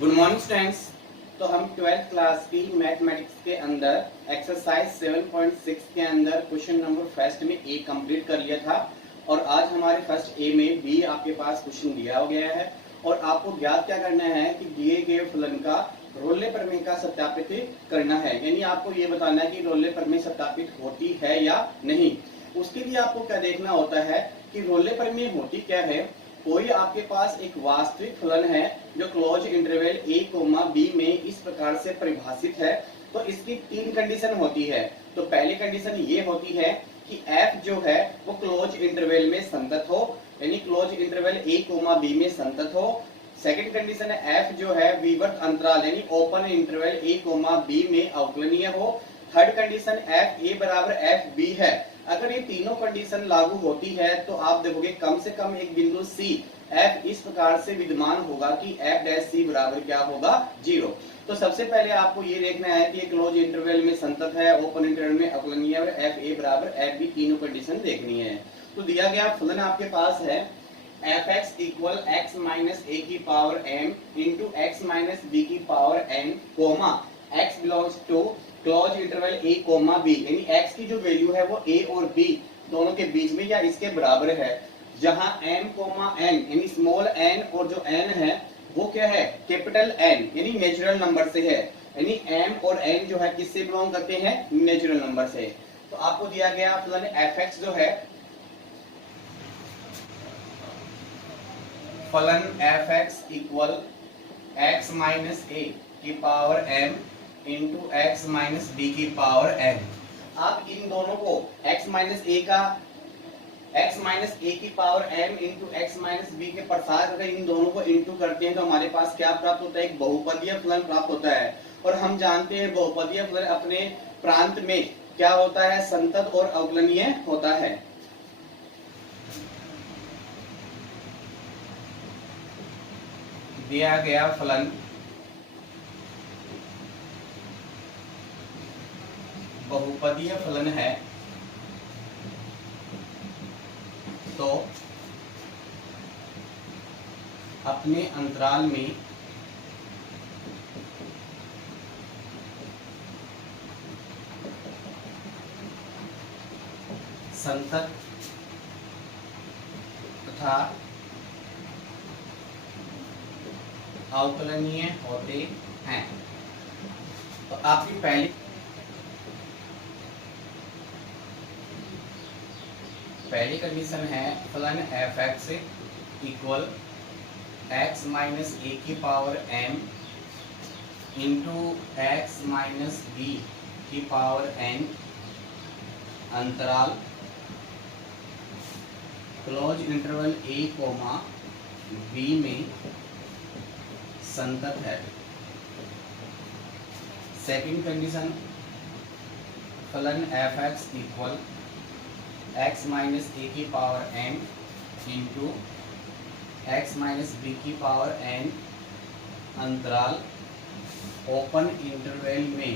Good morning students. तो हम 12th class की मैथमेटिक्स के अंदर एक्सरसाइज 7.6 के अंदर क्वेश्चन नंबर फर्स्ट में ए कंप्लीट कर लिया था और आज हमारे फर्स्ट ए में बी आपके पास क्वेश्चन दिया गया है और आपको ज्ञात क्या करना है कि दिए गए फलन का रोले प्रमेय का सत्यापित करना है। यानी आपको ये बताना है कि रोले प्रमेय सत्यापित होती है या नहीं। उसके लिए आपको क्या देखना होता है कि रोले प्रमेय होती क्या है। कोई आपके पास एक वास्तविक फलन है जो close interval a comma b में इस प्रकार से परिभाषित है, तो इसकी तीन कंडीशन होती है। तो पहली कंडीशन ये होती है कि f जो है वो क्लोज इंटरवल में संतत हो, यानी close interval a comma b में संतत हो। सेकंड कंडीशन है f जो है विवर्त अंतराल यानी open interval a comma b में अवकलनीय हो। थर्ड कंडीशन f a बराबर f b है। अगर ये तीनों कंडीशन लागू होती है तो आप देखोगे कम से कम एक बिंदु C f इस प्रकार से विद्यमान होगा कि f डैश C बराबर क्या होगा 0। तो सबसे पहले आपको ये देखना है कि क्लोज इंटरवल में संतत है, ओपन इंटरवल में अवकलनीय है और f a बराबर f b तीनों कंडीशन देखनी है। तो दिया गया फलन आपके पास है fx equal x minus a की power m into x minus b की power n comma x belongs to close interval a comma b, यानी x की जो वैल्यू है वो a और b दोनों के बीच में या इसके बराबर है, जहां m कोमा n यानी स्मॉल n और जो n है वो क्या है कैपिटल N यानी नेचुरल नंबर से है। यानी m और n जो है किससे बिलोंग करते हैं नेचुरल नंबर से। तो आपको दिया गया फलन fx जो है फलन fx equal x minus a की power m into x minus B की पावर n। आप इन दोनों को x माइनस ए की power m into x minus b के प्रसार करके इन दोनों को इंटू करते हैं तो हमारे पास क्या प्राप्त होता है, एक बहुपदीय फलन प्राप्त होता है। और हम जानते हैं बहुपदीय फलन अपने प्रांत में क्या होता है, संतत और अवकलनीय होता है। दिया गया फलन बहुपदीय फलन है तो अपने अंतराल में संतत तथा अवकलनीय होते हैं। तो आपकी पहली कंडीशन है फलन fx equal x minus a की power m into x minus b की पावर n अंतराल close interval a comma b में संतत है। सेकंड कंडीशन फलन fx इक्वल x माइनस ए की power m into x minus B की पावर n अंतराल ओपन इंटरवल में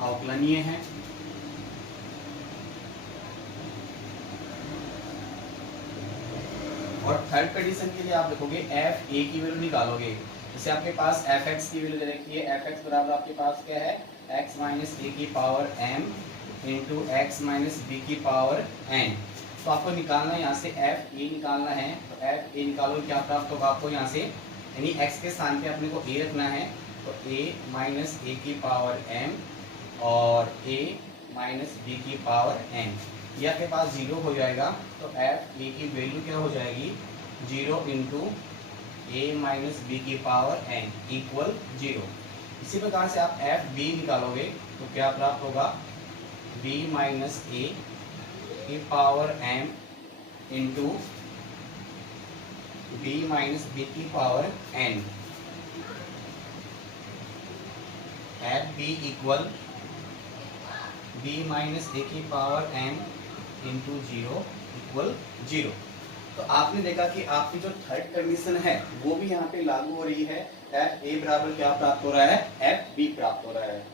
अवकलनीय है। और थर्ड कंडीशन के लिए आप देखोगे f a की वैल्यू निकालोगे। जैसे आपके पास fx की वैल्यू दे रखी है, fx बराबर आपके पास क्या है x माइनस ए की power m into x minus B की पावर n। तो आपको निकालना है यहाँ से f a निकालना है। तो f a निकालो क्या प्राप्त होगा आपको यहाँ से, यानी x के स्थान पे अपने को a रखना है तो a माइनस ए की पावर m और a माइनस बी की पावर n, यह आपके पास 0 हो जाएगा। तो f a की वैल्यू क्या हो जाएगी 0 इंटू a माइनस बी की पावर n इक्वल 0। इसी प्रकार से आप f b निकालोगे तो क्या प्राप्त होगा b माइनस ए की power m into b minus B की power n। F B equal b minus ए की पावर m इंटू 0 इक्वल 0। तो आपने देखा कि आपकी जो थर्ड कंडीशन है वो भी यहाँ पे लागू हो रही है। एफ ए बराबर क्या प्राप्त हो रहा है, एफ बी प्राप्त हो रहा है।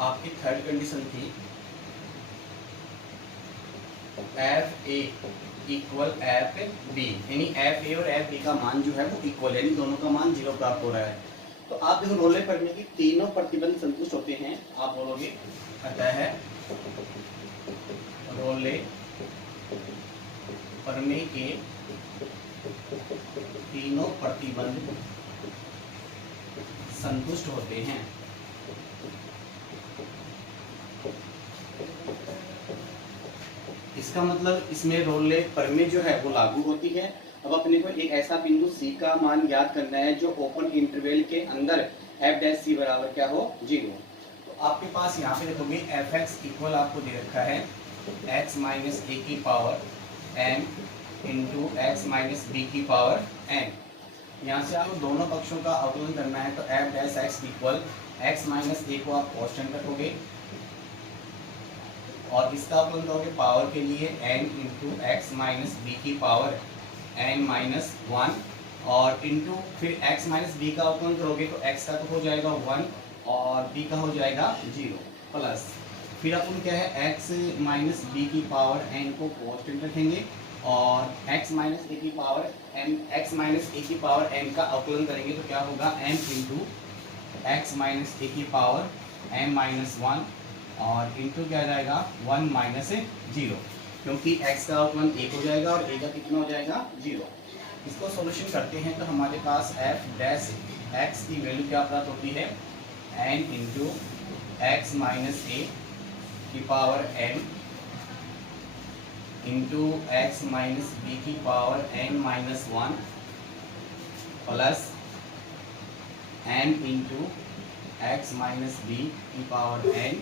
आपकी थर्ड कंडीशन थी f a equal f b, यानी एफ ए और एफ बी का मान जो है वो इक्वल, यानी दोनों का मान 0 प्राप्त हो रहा है। तो आप देखो रोले प्रमेय की तीनों प्रतिबंध संतुष्ट होते हैं, आप बोलोगे अतः रोले प्रमेय के तीनों प्रतिबंध संतुष्ट होते हैं। इसका मतलब इसमें रोले प्रमेय जो है वो लागू होती है। अब अपने को एक ऐसा बिंदु C का मान याद करना है जो ओपन इंटरवल के अंदर f डैश c बराबर क्या हो 0। तो आपके पास यहाँ पे देखोगे fx इक्वल आपको दे रखा है x माइनस ए की power n into x minus B की पावर n। यहाँ से आपको दोनों पक्षों का अवकलन करना है, तो f dash x equal x minus A को आप कांस्टेंट रखोगे और इसका अवकलन करोगे पावर के लिए n into x minus B की पावर n माइनस 1 और इंटू फिर x माइनस बी का अवकलन करोगे तो x का तो हो जाएगा 1 और b का हो जाएगा 0 प्लस फिर अपन क्या है x माइनस बी की पावर n को कांस्टेंट रखेंगे और x माइनस ए की पावर n का अवकलन करेंगे तो क्या होगा m इंटू एक्स माइनस ए की पावर n माइनस 1 और इंटू क्या जाएगा 1 माइनस 0, क्योंकि x का अवकलन 1 हो जाएगा और a का कितना हो जाएगा 0। इसको सॉल्यूशन करते हैं तो हमारे पास f डैश x की वैल्यू क्या प्राप्त होती है n इंटू एक्स माइनस ए की power n into x minus B की power n minus 1 plus n into x minus B की power n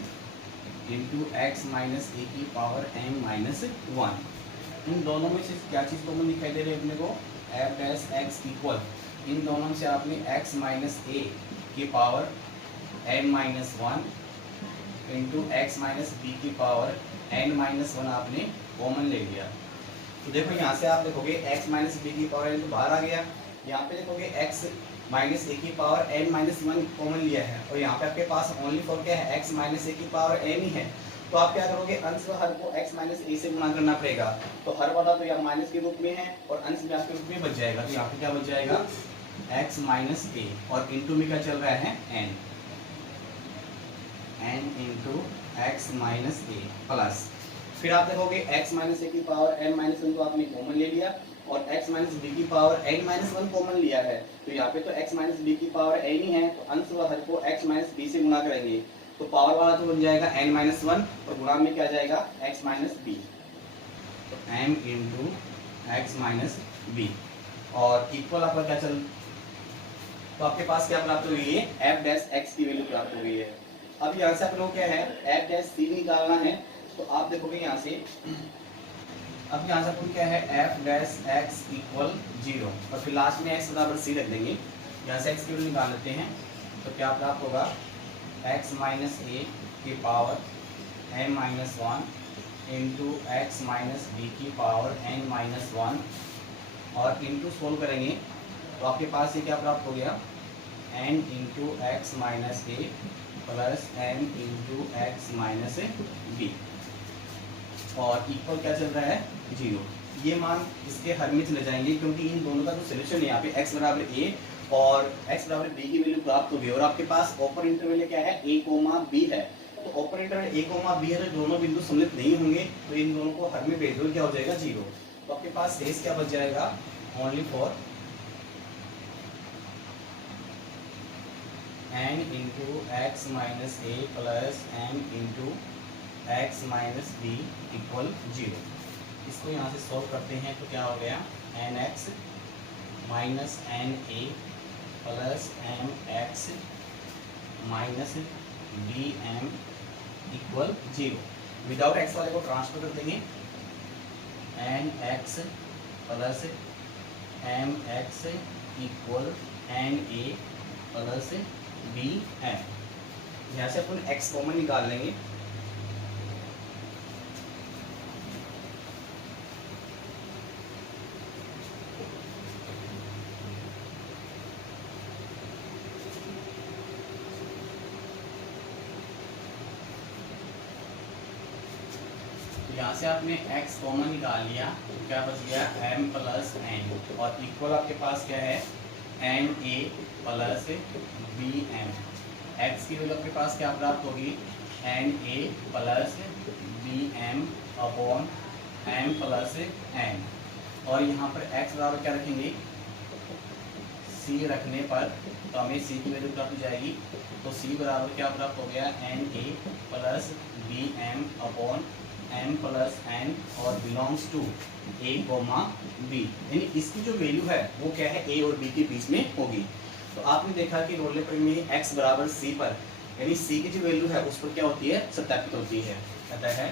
into x minus ए की पावर m माइनस 1। इन दोनों में से क्या चीज़ कॉमन दिखाई दे रही है अपने को f डैश x इक्वल, इन दोनों से आपने x माइनस ए की power n minus 1 into x minus B की पावर n माइनस 1 आपने कॉमन ले लिया। तो देखो यहाँ से आप देखोगे x माइनस बी की पावर n तो बाहर आ गया, यहाँ पे देखोगे x माइनस ए की पावर n माइनस 1 कॉमन लिया है और यहाँ पे आपके पास ओनली फॉर क्या है x माइनस ए की पावर n ही है। तो आप क्या करोगे अंश व हर को x माइनस ए से गुणा करना पड़ेगा, तो हर वाला तो यहाँ माइनस के रूप में है और अंश भी आपके रूप में बच जाएगा। तो यहाँ पे क्या बच जाएगा x माइनस ए और इंटू में क्या चल रहा है n इंटू एक्स माइनस ए प्लस फिर आप देखोगे x माइनस ए की पावर n माइनस 1 तो आपने कॉमन ले लिया और x माइनस बी की पावर n माइनस 1 कॉमन लिया है, तो यहाँ पे तो x माइनस बी की पावर n ही है, तो अंश व हर को x माइनस बी से गुणा करेंगे तो पावर वाला तो बन जाएगा n माइनस 1 और गुणा में क्या जाएगा x माइनस बी, तो m into x minus B और इक्वल आपका क्या चल, तो आपके पास क्या प्राप्त हो गई है f डैश x की वैल्यू प्राप्त हो गई है। अब यहाँ से आप लोग क्या है f डैश c निकालना है, तो आप देखोगे यहाँ से अब यहाँ से अपन क्या है f डैश x इक्वल 0 और फिर लास्ट में x बराबर c रख देंगे। यहाँ से x की वैल्यू निकाल लेते हैं तो क्या प्राप्त होगा x माइनस ए की power n minus 1 into x minus B की पावर n माइनस 1 और इंटू सोल्व करेंगे तो आपके पास ये क्या प्राप्त हो गया n इंटू एक्स माइनस ए plus n into x minus B और इक्वल क्या चल रहा है 0। ये मान इसके हर में चले जाएंगे क्योंकि इन दोनों का जो सोल्यूशन है यहाँ पे x बराबर a और x बराबर b की वैल्यू प्राप्त होगी और आपके पास ओपन इंटरवल क्या है a कोमा b है, तो open interval a comma b है तो दोनों बिंदु सम्मिलित नहीं होंगे तो इन दोनों को हर में भेज दो क्या हो जाएगा 0। तो आपके पास शेष क्या बच जाएगा only for n into x minus A plus n into x minus b equal 0। इसको यहाँ से सॉल्व करते हैं तो क्या हो गया n x minus n a plus m x minus b m equal 0। Without x वाले को ट्रांसफर कर देंगे n x plus m x equal n a plus b m. यहाँ से अपन एक्स कॉमन निकाल लेंगे यहाँ से आपने x कॉमन निकाल लिया तो क्या बच गया m प्लस n, और इक्वल आपके पास क्या है na प्लस bm। x की वैल्यू आपके पास क्या प्राप्त होगी na plus bm upon m plus n, और यहाँ पर x बराबर क्या रखेंगे c रखने पर तो हमें c की वैल्यू प्राप्त हो जाएगी। तो c बराबर क्या प्राप्त हो गया na plus bm upon m plus n और belongs to a comma b, यानी इसकी जो वैल्यू है वो क्या है a और b के बीच में होगी। तो आपने देखा कि रोल नंबर में x बराबर c पर, यानी c की जो वैल्यू है उस पर क्या होती है सत्यापित होती है। कहता है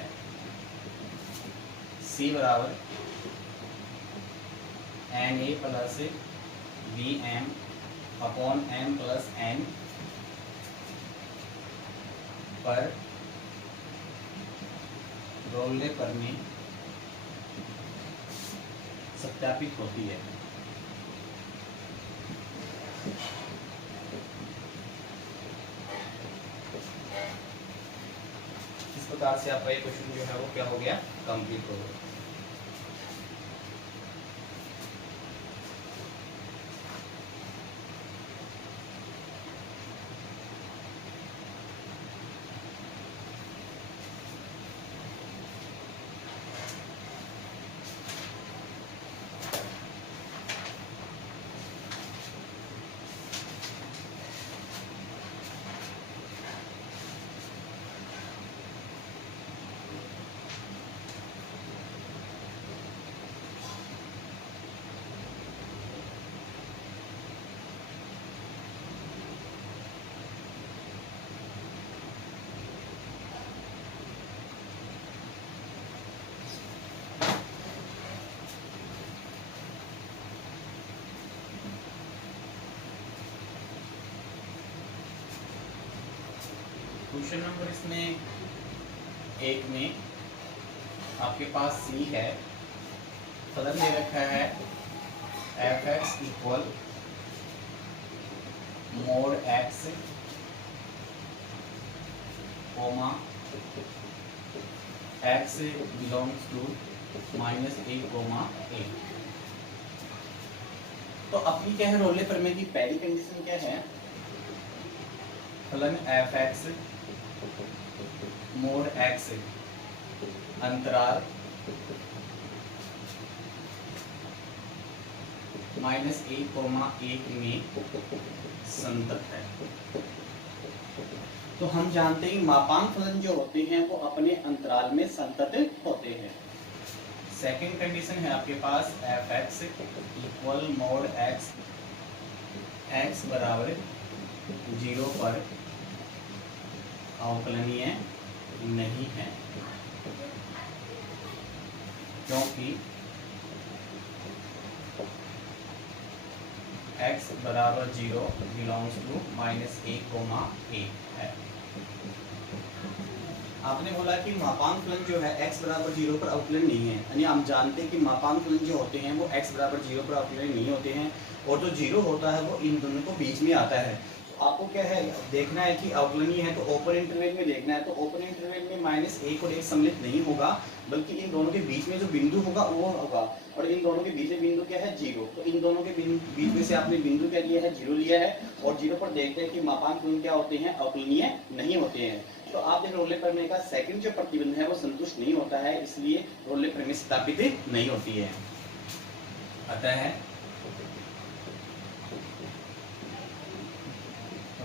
c बराबर na plus bm upon m plus n पर रोल पर में सत्यापित होती है। इस प्रकार से आपका ये क्वेश्चन जो है वो क्या हो गया कंप्लीट हो गया। क्वेश्चन नंबर इसमें 1 में आपके पास c है, फलन दे रखा है f(x) equal mod x comma x belongs to -a comma a। तो अपनी क्या है रोले प्रमेय की पहली कंडीशन क्या है, फलन f(x) मोड x अंतराल -a कोमा 1 में संतत है। तो हम जानते हैं मापांक फलन जो होते हैं वो अपने अंतराल में संतत होते हैं। सेकंड कंडीशन है आपके पास f(x) इक्वल मोड x बराबर 0 पर अवकलनीय नहीं है, क्योंकि x बराबर 0 belongs to -a comma a है। आपने बोला कि मापांक फलन जो है x बराबर 0 पर अवकलन नहीं है, यानी हम जानते हैं कि मापांक फलन जो होते हैं वो x बराबर 0 पर अवकलन नहीं होते हैं, और जो 0 होता है वो इन दोनों को बीच में आता है। आपको क्या है देखना है कि अवकलनीय है तो ओपन इंटरवल में देखना है, तो ओपन इंटरवल में -1 और 1 सम्मिलित नहीं होगा, बल्कि इन दोनों के बीच में जो बिंदु होगा वो होगा, और इन दोनों के बीच में बिंदु क्या है 0। तो इन दोनों के बीच में से आपने बिंदु क्या लिया है 0 लिया है, और 0 पर देखते हैं कि मापांक फलन क्या होते हैं अवकलनीय नहीं होते हैं। तो आप देख रोले प्रमेय का सेकंड जो प्रतिबंध है वो संतुष्ट नहीं होता है, इसलिए रोले प्रमेय स्थापित नहीं होती है। अतः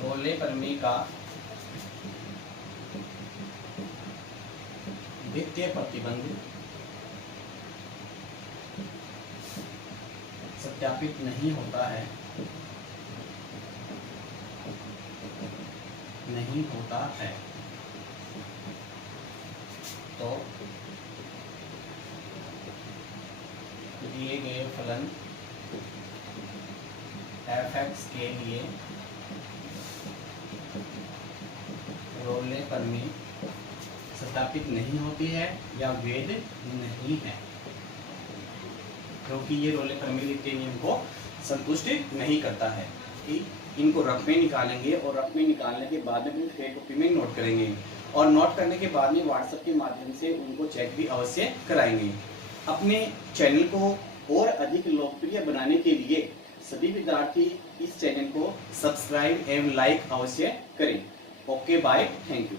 रोले प्रमेय का द्वितीय प्रतिबंध सत्यापित नहीं होता है, नहीं होता है। तो दिए गए फलन f(x) के लिए रोले प्रमेय सत्यापित नहीं होती है या वैध नहीं है, क्योंकि ये रोले प्रमेय के नियम को संतुष्ट नहीं करता है। ठीक। इनको रफ में निकालेंगे और रफ में निकालने के बाद में फेयर कॉपी में नोट करेंगे और नोट करने के बाद में व्हाट्सएप के माध्यम से उनको चेक भी अवश्य कराएंगे। अपने चैनल को और अधिक लोकप्रिय बनाने के लिए सभी विद्यार्थी इस चैनल को सब्सक्राइब एवं लाइक अवश्य करें। Okay bye, thank you.